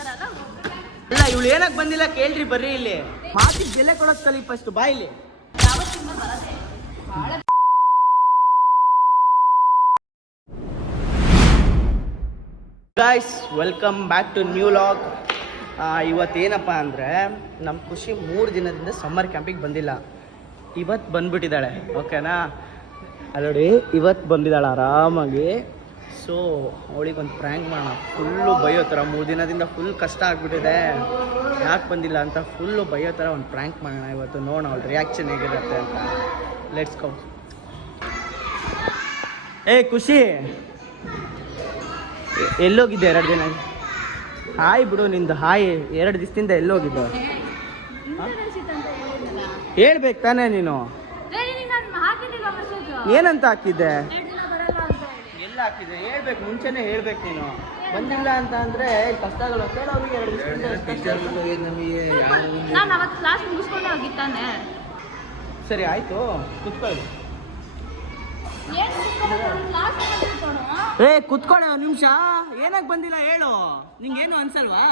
ಅಲ್ಲ ಇವಳು ಏನಕ್ಕೆ ಬಂದಿಲ್ಲ ಕೇಳ್ರಿ ಬರ್ರಿ ಇಲ್ಲಿ ಮಾತಿಗೆ ಬೆಲೆ ಕೊಡೋದು ಕಲಿ ಫಸ್ಟ್ ಬಾ ಇಲ್ಲಿ guys welcome back to new log. ಇವತ್ತೇನಪ್ಪ ಅಂದರೆ ನಮ್ಮ ಖುಷಿ 3 ದಿನದಿಂದ ಸಮ್ಮರ್ ಕ್ಯಾಂಪಿಗೆ ಬಂದಿಲ್ಲ. ಇವತ್ತು ಬಂದ್ಬಿಟ್ಟಿದ್ದಾಳೆ, ಓಕೆನಾ? ಅಲ್ಲೋಡಿ ಇವತ್ತು ಬಂದಿದ್ದಾಳೆ ಆರಾಮಾಗಿ. ಸೊ ಅವಳಿಗೊಂದು ಪ್ರ್ಯಾಂಕ್ ಮಾಡೋಣ. ಫುಲ್ಲು ಬೈಯೋ ಥರ 3 ದಿನದಿಂದ ಫುಲ್ ಕಷ್ಟ ಆಗಿಬಿಟ್ಟಿದೆ, ಯಾಕೆ ಬಂದಿಲ್ಲ ಅಂತ ಫುಲ್ಲು ಬೈಯೋ ಥರ ಒಂದು ಪ್ರ್ಯಾಂಕ್ ಮಾಡೋಣ ಇವತ್ತು. ನೋಡೋಣ ಅವಳು ರಿಯಾಕ್ಷನ್ ಹೇಗಿರುತ್ತೆ ಅಂತ. Let's go. ಏ ಖುಷಿ, ಎಲ್ಲೋಗಿದ್ದೆ 2 ದಿನ? ಹಾಯ್ ಬಿಡು ನಿಂದು, ಹಾಯ್. 2 ದಿವಸದಿಂದ ಎಲ್ಲೋಗಿದ್ದೆ ಹೇಳ್ಬೇಕು ತಾನೇ ನೀನು? ಏನಂತ ಹಾಕಿದ್ದೆ? ಎಲ್ಲ ಹಾಕಿದ್ದೆ ಹೇಳ್ಬೇಕು, ಮುಂಚೆನೆ ಹೇಳ್ಬೇಕು ನೀನು. ಬಂದಿಲ್ಲ ಅಂತ ಅಂದ್ರೆ ಕಷ್ಟಗಳು ಅವ್ರಿಗೆ 2 ದಿವಸದಿಂದ. ಸರಿ ಆಯ್ತು, ಕುತ್ಕೊಳ್ಳಿ. ಕುತ್ಕೊಳ್ಳಿ 1 ನಿಮಿಷ. ಏನಕ್ಕೆ ಬಂದಿಲ್ಲ ಹೇಳು? ನಿಂಗೇನು ಅನ್ಸಲ್ವಾ?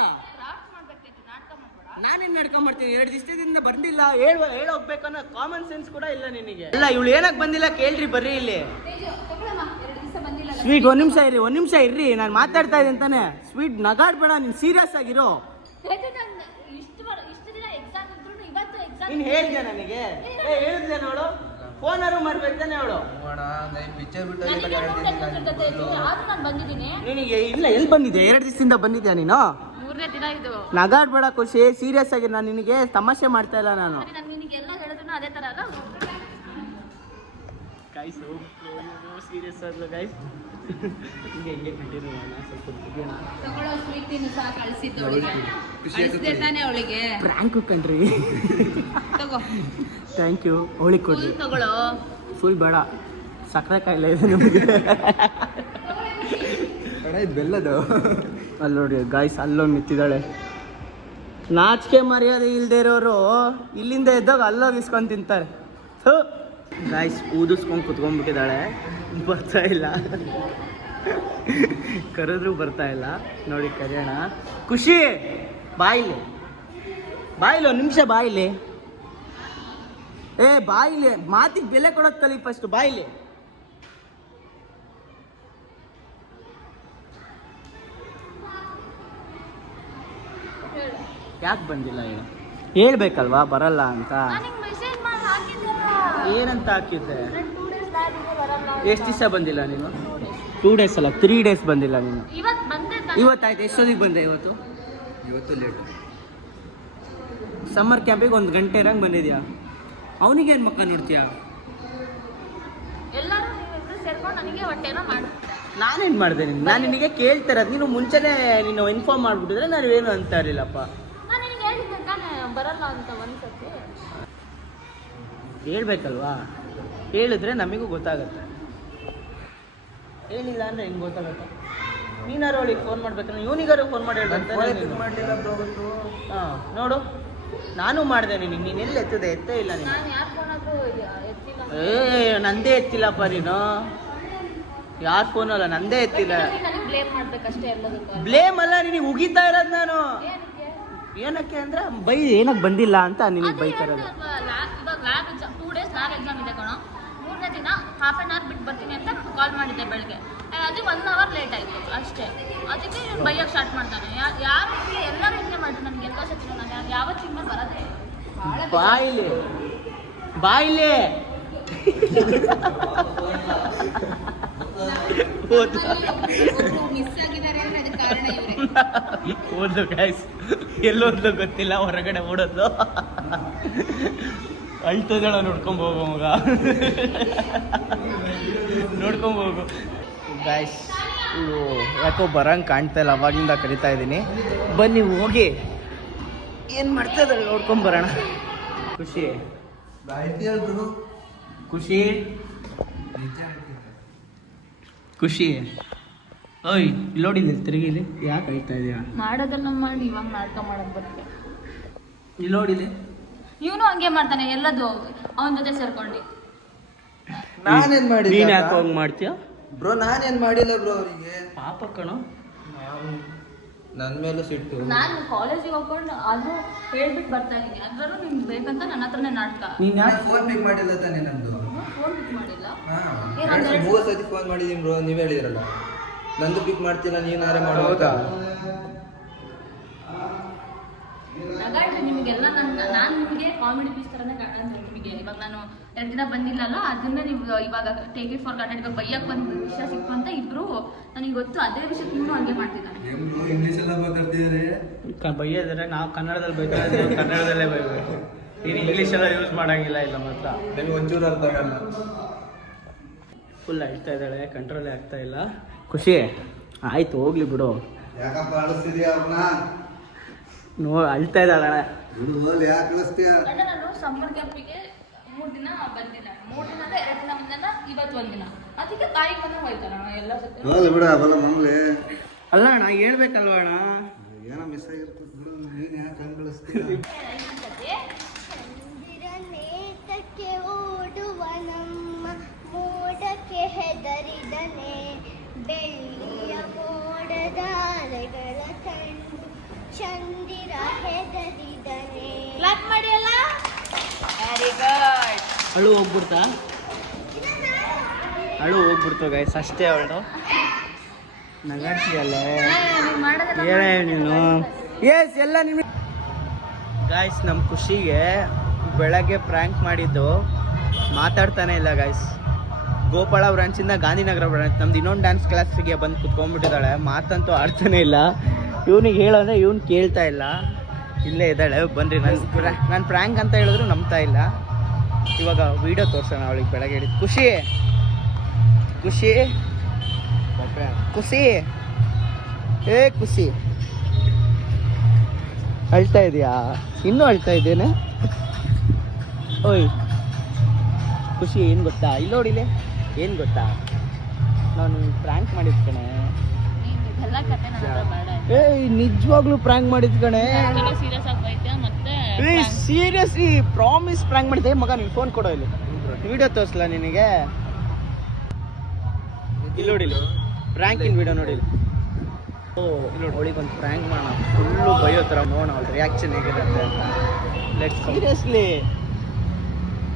ನಾನೇನು ನಡ್ಕೊಂಬರ್ತೀನಿ? 2 ದಿವಸದಿಂದ ಬಂದಿಲ್ಲ ಹೇಳೋಗ್ಬೇಕನ್ನೋ ಕಾಮನ್ ಸೆನ್ಸ್ ಕೂಡ ಇಲ್ಲ ನಿನಗೆ. ಅಲ್ಲ ಇವಳು ಏನಕ್ಕೆ ಬಂದಿಲ್ಲ ಕೇಳ್ರಿ ಬರ್ರಿ ಇಲ್ಲಿ. ಸ್ವೀಟ್ 1 ನಿಮಿಷ ಇರ್ರಿ, 1 ನಿಮಿಷ ಇರ್ರಿ, ನಾನು ಮಾತಾಡ್ತಾ ಇದ್ದೀನಿ ಅಂತಾನೆ. ಸ್ವೀಟ್ ನಗಾಡ್ಬೇಡ, ನೀನು ಸೀರಿಯಸ್ ಆಗಿರೋ. ನೀನು ಹೇಳಿದೆ ನನಗೆ, ಹೇಳಿದ್ದೆ ನೋಡು. ಫೋನಾರು ಮಾಡ್ಬೇಕಾನೆ ಅವಳು. ನಿನಗೆ ಇಲ್ಲ, ಎಲ್ಲಿ ಬಂದಿದ್ದೆ? 2 ದಿವಸದಿಂದ ಬಂದಿದ್ಯಾ ನೀನು? 3ನೇ ದಿನ ಇದು. ನಗಾಡ್ಬೇಡ ಖುಷಿ, ಸೀರಿಯಸ್ ಆಗಿ. ನಾನು ನಿನಗೆ ತಮಾಷೆ ಮಾಡ್ತಾ ಇಲ್ಲ ನಾನು. ಸೀರಿಯಸ್ ಆದ್ಲು ಗೈಸ್. ಹಿಂಗೆ ಕಂಟಿನ್ಯೂ ಪ್ರ್ಯಾಂಕು ಕಣ್ರಿ. Thank you. ಅವಳಿಗೆ ಕೊಡ್ರಿ. ಫುಲ್ ಬೇಡ, ಸಕ್ಕರೆ ಕಾಯಿಲೆ ಇದೆ ನಮಗೆ. ಬೆಲ್ಲದು ಅಲ್ಲಿ ನೋಡಿ ಗಾಯ್ಸ್, ಅಲ್ಲೋಗಿ ನಿಂತಿದ್ದಾಳೆ. ನಾಚಿಕೆ ಮರ್ಯಾದೆ ಇಲ್ಲದೆ ಇರೋರು ಇಲ್ಲಿಂದ ಎದ್ದಾಗ ಅಲ್ಲೋಗಿ ಇಸ್ಕೊಂಡು ತಿಂತಾರೆ. ಗಾಯ್ಸ್ ಊದಿಸ್ಕೊಂಡು ಕುತ್ಕೊಂಡ್ಬಿಟ್ಟಿದ್ದಾಳೆ, ಬರ್ತಾ ಇಲ್ಲ. ಕರೆದ್ರೂ ಬರ್ತಾ ಇಲ್ಲ. ನೋಡಿ ಕರೆಯೋಣ. ಖುಷಿ ಬಾಯಿಲಿ, ಬಾಯಿಲಿ 1 ನಿಮಿಷ ಬಾಯಿಲಿ. ಬಾಯಿಲಿ, ಮಾತಿಗೆ ಬೆಲೆ ಕೊಡೋದು ಕಲಿ ಫಸ್ಟ್ ಬಾಯಿಲಿ. ಯಾಕೆ ಬಂದಿಲ್ಲ ಹೇಳು? ಹೇಳ್ಬೇಕಲ್ವಾ ಬರಲ್ಲ ಅಂತ. ಏನಂತ ಹಾಕಿದ್ದೆ? ಎಷ್ಟು ದಿವಸ ಬಂದಿಲ್ಲ ನೀನು? 2 ಡೇಸ್ ಅಲ್ಲ, 3 ಡೇಸ್ ಬಂದಿಲ್ಲ ನೀನು. ಇವತ್ತಾಯ್ತು. ಎಷ್ಟೊತ್ತಿಗೆ ಬಂದೆ? ಇವತ್ತು ಲೇಟ್. ಸಮ್ಮರ್ ಕ್ಯಾಂಪಿಗೆ 1 ಗಂಟೆ ಇರಂಗೆ ಬಂದಿದ್ಯಾ? ಅವನಿಗೇನು ಮಕ್ಕ ನೋಡ್ತೀಯಾ? ನಾನೇನು ಮಾಡಿದೆ? ನಾನು ನಿನಗೆ ಕೇಳ್ತಾ ಇರೋದು. ನೀನು ಮುಂಚೆನೇ ನೀನು ಇನ್ಫಾರ್ಮ್ ಮಾಡಿಬಿಟ್ಟಿದ್ರೆ ನಾನು ಏನು ಅಂತ ಇರಲಿಲ್ಲಪ್ಪ. ಹೇಳ್ಬೇಕಲ್ವಾ? ಹೇಳಿದ್ರೆ ನಮಗೂ ಗೊತ್ತಾಗತ್ತೆ. ಹೇಳಿಲ್ಲ ಅಂದರೆ ಹೆಂಗೆ ಗೊತ್ತಾಗತ್ತೆ? ನೀನಾರು ಅವಳಿಗೆ ಫೋನ್ ಮಾಡ್ಬೇಕಂದ್ರೆ ಇವನಿಗಾರು ಫೋನ್ ಮಾಡಿ ಹೇಳ್ಬೇಕಂತ. ಹಾಂ ನೋಡು, ನಾನು ಮಾಡಿದೆ ನಿನಗೆ. ನೀನು ಎಲ್ಲಿ ಎತ್ತದೆ? ಎತ್ತೇ ಇಲ್ಲ ನೀನು. ನಂದೇ ಎತ್ತಿಲ್ಲಪ್ಪ ನೀನು. ಯಾರ ಫೋನ್ ಅಲ್ಲ, ನಂದೇ ಎತ್ತಿಲ್ಲ. ಬ್ಲೇಮ್ ಅಲ್ಲ, ನಿನಗೆ ಉಗಿತಾ ಇರೋದು ನಾನು. ಏನಕ್ಕೆ ಅಂದ್ರೆ ಏನಕ್ಕೆ ಬಂದಿಲ್ಲ ಅಂತ ನಿನಗೆ ಬೈತಾ ಇರೋದು. 2 ಡೇಸ್ ಲ್ಯಾಬ್ ಎಕ್ಸಾಮ್ ಇದೆ ಕಣೋ. 3ನೇ ದಿನ ½ an hour ಬಿಟ್ಟು ಬರ್ತೀನಿ ಅಂತ ಕಾಲ್ ಮಾಡಿದ್ದೆ ಬೆಳಗ್ಗೆ. ಅದು 1 hour ಲೇಟ್ ಆಯಿತು ಅಷ್ಟೇ. ಅದಕ್ಕೆ ಇವ್ನು ಬೈಯೋಕ್ಕೆ ಸ್ಟಾರ್ಟ್ ಮಾಡ್ತಾನೆ. ಯಾರು ಹಿಂಗೆ ಎಲ್ಲರೂ ಹಿಂಗೆ ಮಾಡ್ತಾರೆ. ನನಗೆ ಎಲ್ಲ ಸತಿ ನಾನು ಯಾವತ್ತು ಹಿಂಗೆ ಬರೋದೇ. ಬಾಯಿಲೆ ಬಾಯಿಲೆ ಓದು ಗೈಸ್, ಎಲ್ಲೋದ್ಲು ಗೊತ್ತಿಲ್ಲ, ಹೊರಗಡೆ ಓಡೋದು. ಅಳ್ತದಳ, ನೋಡ್ಕೊಂಬೋಗು ಮಗ, ನೋಡ್ಕೊಂಬೋಗು. ಗೈಸ್ ಯಾಕೋ ಬರಂಗೆ ಕಾಣ್ತಾ ಇಲ್ಲ, ಅವಾಗಿಂದ ಕರಿತಾ ಇದ್ದೀನಿ. ಬನ್ನಿ ಹೋಗಿ ಏನು ಮಾಡ್ತಾ ಇದ್ದಾರೆ ನೋಡ್ಕೊಂಬರೋಣ. ಖುಷಿ ಖುಷಿ ಖುಷಿ ಓಯ್ ಇಲ್ಲೋಡಿದೆ ತಿರುಗಿಲಿ. ಯಾಕೆ ಹೇಳ್ತಾ ಇದೆಯಾ? ಮಾಡೋದನ್ನ ಮಾಡಿ ಇವಾಗ ನಾಟಕ ಮಾಡೋದು ಬರ್ತದೆ. ಇಲ್ಲೋಡಿದೆ. ಇವನು ಹಂಗೆ ಮಾಡ್ತಾನೆ, ಎಲ್ಲದು ಅವನ ಜೊತೆ ಸೇರ್ಕೊಂಡು. ನಾನೇನ್ ಮಾಡಿಲ್ಲ? ನೀನ್ ಯಾಕೆ ಹೋಗಿ ಮಾಡ್ತೀಯ ಬ್ರೋ? ನಾನೇನ್ ಮಾಡಿಲ್ಲ ಬ್ರೋ ಅವರಿಗೆ. ಪಾಪ ಕಣೋ. ನನ್ನ ಮೇಲೂ ಸಿಟ್ಟು. ನಾನು ಕಾಲೇಜಿಗೆ ಹೋಗ್ಕೊಂಡು ಅದು ಹೇಳ್ಬಿಟ್ಟು ಬರ್ತಾ ಇದ್ದೀನಿ, ಅದ್ರಲ್ಲೂ ನಿಮ್ಗೆ ಬೇಕಂತ ನನ್ನ ಹತ್ರನೇ ನಾಟಕ. ನಾನು ಫೋನ್ ಪಿಕ್ ಮಾಡಿಲ್ಲ ತಾನೇ ನಂದು. ಫೋನ್ ಪಿಕ್ ಮಾಡಿಲ್ಲ. ಹಾಂ 3 ಸತಿ ಫೋನ್ ಮಾಡಿದ್ದೀನಿ ಬ್ರೋ, ನೀವು ಹೇಳಿದ್ರಲ್ಲ ನಂದು ಪಿಕ್ ಮಾಡ್ತಿಲ್ಲ, ನೀನಾರೇ ಮಾಡೋದಾ? ನಗಾಡ್ರಿ ನಿಮಗೆಲ್ಲ. ನಾನು ನಿಮಗೆ ಕಾಮಿಡಿ ಪೀಸ್ ಥರನೇ ಕಾಣಂದ್ರೆ ನಿಮಗೆ. ಇವಾಗ ನಾನು 2 ದಿನ ಬಂದಿಲ್ಲಲ್ಲ, ಅದನ್ನೇ ನೀವು ಇವಾಗ ಟೇಕ್ ಇಟ್ ಫಾರ್ ಗ್ರಾಂಟೆಡ್. ಇವಾಗ ಬೈಯಕ್ಕೆ ಒಂದು ವಿಷಯ ಸಿಕ್ತು ಅಂತ ಇಬ್ರು ನನಗೆ ಗೊತ್ತು, ಅದೇ ವಿಷಯಕ್ಕೆ ನೀವು ಹಂಗೆ ಮಾಡ್ತಿದ್ದಾನೆ. ಇಂಗ್ಲೀಷ್ ಎಲ್ಲ ಮಾತಾಡ್ತಿದ್ದಾರೆ. ಬೈಯೋದ್ರೆ ನಾವು ಕನ್ನಡದಲ್ಲಿ ಬೈತಾ ಇದ್ದೀವಿ, ಕನ್ನಡದಲ್ಲೇ ಬೈಬೇಕು. ನೀನು ಇಂಗ್ಲೀಷ್ ಎಲ್ಲ ಯೂಸ್ ಮಾಡೋಂಗಿಲ್ಲ ಇಲ್ಲ ಮಾತ್ರ. ನನಗೆ ಒಂಚೂರು ಅರ್ಥ ಆಗಲ್ಲ. ಫುಲ್ ಅಳ್ತಾ ಇದ್ದಾಳೆ, ಕಂಟ್ರೋಲೇ ಆಗ್ತಾ ಇಲ್ಲ. ಖುಷಿ ಆಯ್ತು ಹೋಗ್ಲಿ ಬಿಡು. ಯಾಕಪ್ಪ ಅಳಿಸ್ತಿದ್ಯಾ ಅವ್ರನ್ನ? ಅಳ್ತಾ ಇದ್ದಾಳೆ. ಯಾಕೆ ಕಳಿಸ್ತೀಯ? ಅಂದ್ರೆ ನಾನು ಸಮ್ಮರ್ ಕ್ಯಾಂಪಿಗೆ 3 ದಿನ ಬಂದಿಲ್ಲ. 3 ದಿನ ಅಂದ್ರೆ 2 ದಿನ ಬಂದ, ಇವತ್ತು 1 ದಿನ. ಅದಕ್ಕೆ ಬಾಯಿಗೆ ಬಂದಂಗೆ ಹೋಯ್ತಾರ ಎಲ್ಲ ಸತಿ. ಹೌದು ಬಿಡ, ಅವಲ್ಲ ಮಂಗ್ಲೆ. ಅಲ್ಲ ಅಣ್ಣ ಹೇಳ್ಬೇಕಲ್ವ ಅಣ್ಣ, ಏನೋ ಮಿಸ್ ಆಗಿರ್ತದೆ ಬಿಡು. ನೀನು ಯಾಕೆ ಹಂಗೆ ಕಳಿಸ್ತೀಯ? ಚಂದಿರನೇತಕ್ಕೆ ಓಡುವ ನಮ್ಮ ಮೋಡಕ್ಕೆ ಹೆದರಿದನೆ, ಬೆಳ್ಳಿಯ ಮೋಡದ ಅಲೆಗಳ ಕಂಡು ಚಂದಿರ ಹೆದರಿದನೆ. ಕ್ಲಾಪ್ ಮಾಡಿ ಅಲ್ಲ. Very good. ಅಳು ಹೋಗ್ಬಿಡ್ತಾ? ಅಳು ಹೋಗ್ಬಿಡ್ತು ಗೈಸ್, ಅಷ್ಟೇ ಅವಳು ನಗಾಡ್ತೀಯಲ್ಲೇ. ಹೇಳ ನೀನು. ಎಸ್ ಎಲ್ಲ ನಿಮಗೆ ಗಾಯ್ಸ್. ನಮ್ಮ ಖುಷಿಗೆ ಬೆಳಗ್ಗೆ ಪ್ರ್ಯಾಂಕ್ ಮಾಡಿದ್ದು ಮಾತಾಡ್ತಾನೆ ಇಲ್ಲ ಗಾಯ್ಸ್. ಗೋಪಾಳ ಬ್ರಾಂಚಿಂದ ಗಾಂಧಿನಗರ ಬ್ರಾಂಚ್ ನಮ್ದು ಇನ್ನೊಂದು ಡ್ಯಾನ್ಸ್ ಕ್ಲಾಸಿಗೆ ಬಂದು ಕುತ್ಕೊಂಡ್ಬಿಟ್ಟಿದ್ದಾಳೆ. ಮಾತಂತೂ ಆಡ್ತಾನೆ ಇಲ್ಲ. ಇವನಿಗೆ ಹೇಳೋದ್ರೆ ಇವ್ನು ಕೇಳ್ತಾ ಇಲ್ಲ, ಇಲ್ಲೇ ಇದ್ದಾಳೆ. ಬನ್ರಿ, ನಾನು ಪ್ರ್ಯಾಂಕ್ ಅಂತ ಹೇಳಿದ್ರು ನಂಬ್ತಾ ಇಲ್ಲ. ಇವಾಗ ವಿಡಿಯೋ ತೋರ್ಸೋಣ ಅವಳಿಗೆ ಬೆಳಗ್ಗೆ ಹೇಳಿದ್ದು. ಖುಷಿ ಖುಷಿ ಖುಷಿ ಏ ಖುಷಿ, ಅಳ್ತಾ ಇದೆಯಾ? ಇನ್ನೂ ಅಳ್ತಾ ಇದ್ದೇನೆ. ಓಯ್ ಖುಷಿ, ಏನು ಗೊತ್ತಾ? ಇಲ್ಲಿ ನೋಡಿಲೆ, ಏನು ಗೊತ್ತಾ, ನಾನು ಪ್ರ್ಯಾಂಕ್ ಮಾಡಿದ್ ಕಣೆ. ಎಲ್ಲ ಕತೆ ನನ್ನ ಹತ್ರ ಬೇಡ. ಏಯ್ ನಿಜವಾಗ್ಲೂ ಪ್ರ್ಯಾಂಕ್ ಮಾಡಿದ್ ಕಣೆ. ಸೀರಿಯಸ್ ಆಗಿ ಬೈತೆ ಮತ್ತೆ. ಸೀರಿಯಸ್ಲಿ ಪ್ರಾಮಿಸ್ ಪ್ರ್ಯಾಂಕ್ ಮಾಡಿದ್ದೆ. ಮಗ ನೀನು ಫೋನ್ ಕೊಡೋ, ಇಲ್ಲಿ ವಿಡಿಯೋ ತೋರಿಸ್ಲಾ ನಿನಗೆ? ಇಲ್ಲಿ ನೋಡಿಲ್ಲ, ಪ್ರ್ಯಾಂಕಿನ ವಿಡಿಯೋ ನೋಡಿಲ್ಲ. ಓ ಇಲ್ಲಿ ನೋಡಿ, ಅವಳಿಗೊಂದು ಪ್ರ್ಯಾಂಕ್ ಮಾಡೋಣ, ಫುಲ್ಲು ಬೈಯೋ ಥರ ನೋಡೋಣ ಅವ್ಳ ರಿಯಾಕ್ಷನ್ ಹೇಗಿರುತ್ತೆ ಅಂತ. ಲೆಟ್ಸ್ ಸೀರಿಯಸ್ಲಿ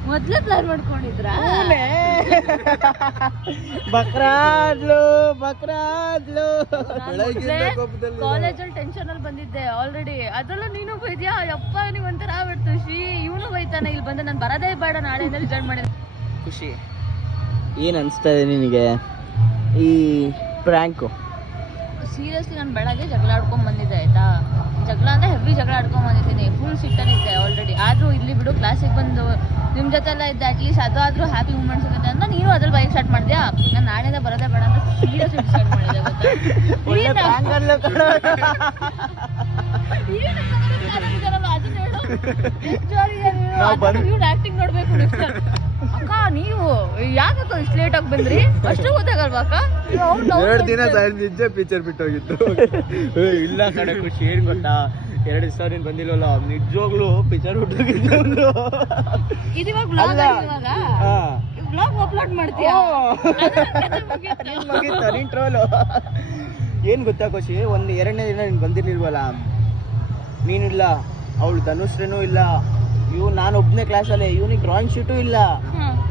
ಮೊದ್ಲೇ ಪ್ಲಾನ್ ಮಾಡ್ಕೊಂಡಿದ್ರಾ? ಬಕ್ರಾದ್ಲು ಕಾಲೇಜಲ್ಲಿ ಟೆನ್ಷನ್ ಅಲ್ಲಿ ಬಂದಿದ್ದೆ ಆಲ್ರೆಡಿ. ಅದ್ರಲ್ಲೂ ನೀನು ಬೈದ್ಯಾ? ಯಪ್ಪ ನೀವು ಒಂಥರ ಆಗ್ಬಿಡ್ತು. ಇವನು ಬೈತಾನೆ. ಇಲ್ಲಿ ಬಂದ ನಾನು ಬರೋದೇ ಬೇಡ, ನಾಳೆಯಿಂದ ರಿಸಲ್ಟ್ ಮಾಡಿದ. ಖುಷಿ, ಏನು ಅನಿಸ್ತಾ ಇದೆ ನಿನಗೆ ಈ ಪ್ರ್ಯಾಂಕು? ಸೀರಿಯಸ್ಲಿ ನಾನು ಬೆಳಗ್ಗೆ ಜಗಳ ಆಡ್ಕೊಂಡ್ ಬಂದಿದ್ದೆ ಆಯ್ತಾ. ಜಗಳ ಅಂದರೆ ಹೆವಿ ಜಗಳ ಆಡ್ಕೊಂಡ್ ಬಂದಿದ್ದೀನಿ. ಫುಲ್ ಸಿಟ್ಟಲ್ಲಿದ್ದೆ ಆಲ್ರೆಡಿ. ಆದರೂ ಇಲ್ಲಿ ಬಿಡು, ಕ್ಲಾಸಿಗೆ ಬಂದು ನಿಮ್ಮ ಜೊತೆ ಎಲ್ಲ ಇದ್ದೆ, ಅಟ್ಲೀಸ್ಟ್ ಅದಾದರೂ ಹ್ಯಾಪಿ ಮೂಮೆಂಟ್ಸ್ ಇರುತ್ತೆ ಅಂತ ನೀನು ಅದ್ರಲ್ಲಿ ಬೈಕ್ ಸ್ಟಾರ್ಟ್ ಮಾಡಿದ್ಯಾ. ನಾನು ನಾಳೆಯಿಂದ ಬರೋದೇ ಬೇಡ ಅಂತ ಸೀರಿಯಸ್ಲಿ ಡಿಸೈಡ್ ಮಾಡಿದೆ ಗೊತ್ತಾ. ಆಕ್ಟಿಂಗ್ ನೋಡ್ಬೇಕು ನೆಕ್ಸ್ಟ್. ಅಕ್ಕ ನೀವು ಯಾಕಕ್ಕ ಇಷ್ಟು ಲೇಟ್ ಆಗಿ ಬಂದ್ರಿ? ಅಷ್ಟು ಗೊತ್ತಾಗಲ್ವಾ ಅಕ್ಕ? 2 ದಿನ ನಿಜ ಪಿಕ್ಚರ್ ಬಿಟ್ಟು ಹೋಗಿತ್ತು. ಇಲ್ಲ ಕಡೆ ಖುಷಿ, ಏನು ಗೊತ್ತಾ, 2 ದಿವಸ ನೀನು ಬಂದಿಲ್ವಲ್ಲ, ನಿಜವಾಗ್ಲೂ ಪಿಕ್ಚರ್ ಬಿಟ್ಟು ಇದು ಇವಾಗ ಬ್ಲಾಗ್ ಅಪ್ಲೋಡ್ ಮಾಡ್ತೀಯ? ನೀನು ಟ್ರೋಲು. ಏನು ಗೊತ್ತಾ ಖುಷಿ, 2ನೇ ದಿನ ನೀನು ಬಂದಿರ್ಲಿಲ್ವಲ್ಲ, ನೀನಿಲ್ಲ, ಅವಳು ಧನುಶ್ರೇನೂ ಇಲ್ಲ, ನಾನು ಒಬ್ಬನೇ ಕ್ಲಾಸಲ್ಲಿ, ಇವನಿಗೆ ಡ್ರಾಯಿಂಗ್ ಶೀಟು ಇಲ್ಲ.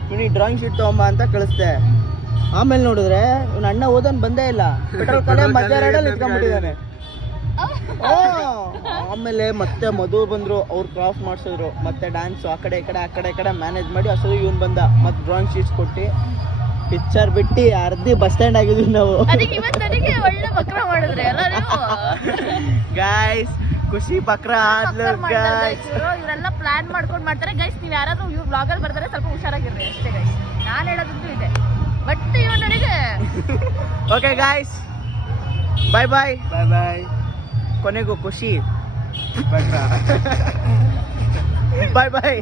ಇವನಿಗೆ ಡ್ರಾಯಿಂಗ್ ಶೀಟ್ ತಗೊಂಬ ಅಂತ ಕಳಿಸ್ದೆ. ಆಮೇಲೆ ನೋಡಿದ್ರೆ ಇವ್ನ ಅಣ್ಣ ಓದೋನ್ ಬಂದೇ ಇಲ್ಲ, ಪೆಟ್ರೋಲ್ ಕಡೆ ಮಧ್ಯ ರೋಡಲ್ಲಿ ಇಟ್ಕೊಂಡ್ಬಿಟ್ಟಿದ್ದಾನೆ. ಆಮೇಲೆ ಮತ್ತೆ ಮಧು ಬಂದ್ರು, ಅವ್ರು ಕ್ರಾಫ್ ಮಾಡಿಸಿದ್ರು, ಮತ್ತೆ ಡ್ಯಾನ್ಸು ಆ ಕಡೆ ಈ ಕಡೆ ಮ್ಯಾನೇಜ್ ಮಾಡಿ ಅಸಲು ಇವನು ಬಂದ, ಮತ್ತೆ ಡ್ರಾಯಿಂಗ್ ಶೀಟ್ಸ್ ಕೊಟ್ಟು ಪಿಕ್ಚರ್ ಬಿಟ್ಟು ಅರ್ಧಿ ಬಸ್ ಸ್ಟ್ಯಾಂಡ್ ಆಗಿದ್ವಿ ನಾವು. ಒಳ್ಳೆ ಬಕ್ರ ಮಾಡಿದ್ರೆ ಗೈಸ್. ಖುಷಿ ಬಕ್ರ ಇವರೆಲ್ಲ ಪ್ಲಾನ್ ಮಾಡ್ಕೊಂಡು ಮಾಡ್ತಾರೆ ಗೈಸ್. ನೀವು ಯಾರಾದ್ರೂ ಇವ್ರು ಬ್ಲಾಗಲ್ಲಿ ಬರ್ತಾರೆ ಸ್ವಲ್ಪ ಹುಷಾರಾಗಿರ್ರಿ ಅಷ್ಟೇ ಗೈಸ್. ನಾನು ಹೇಳೋದಂತೂ ಇದೆ, ಬಟ್ ಇವ್ ನನಗೆ ಓಕೆ ಗೈಸ್, ಬಾಯ್ ಬಾಯ್. ಕೊನೆಗೂ ಖುಷಿ ಬಾಯ್ ಬಾಯ್.